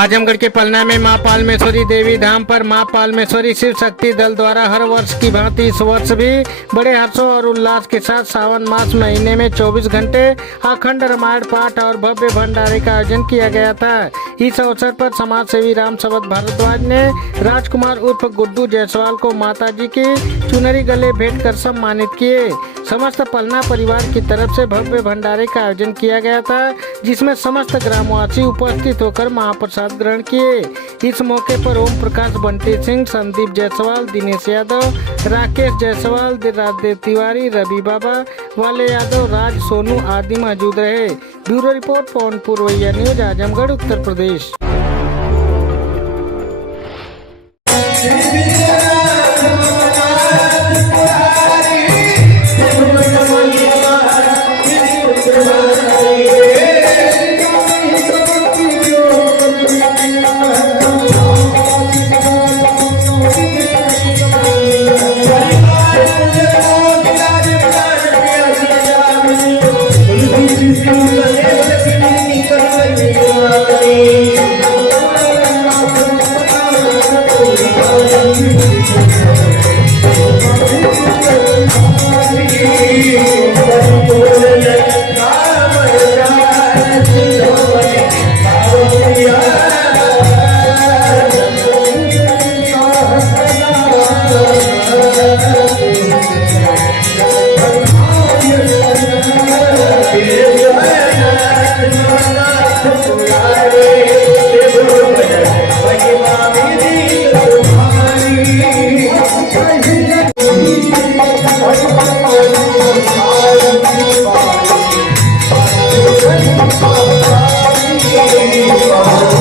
आजमगढ़ के पलना में मां पालमेश्वरी देवी धाम पर मां पालमेश्वरी शिव शक्ति दल द्वारा हर वर्ष की भांति इस वर्ष भी बड़े हर्षों और उल्लास के साथ सावन मास महीने में 24 घंटे अखंड रामायण पाठ और भव्य भंडारे का आयोजन किया गया था। इस अवसर पर समाज सेवी राम सबद भारद्वाज ने राजकुमार उर्फ गुड्डू जायसवाल को माताजी की चुनरी गले भेंट कर सम्मानित किए। समस्त पलना परिवार की तरफ से भव्य भंडारे का आयोजन किया गया था, जिसमें समस्त ग्रामवासी उपस्थित होकर महाप्रसाद ग्रहण किए। इस मौके पर ओम प्रकाश बंटी सिंह, संदीप जायसवाल, दिनेश यादव, राकेश जायसवाल, राजदेव तिवारी, रवि बाबा, वाले यादव, राज सोनू आदि मौजूद रहे। ब्यूरो रिपोर्ट पवन पूर्वैया न्यूज, आजमगढ़, उत्तर प्रदेश। Oh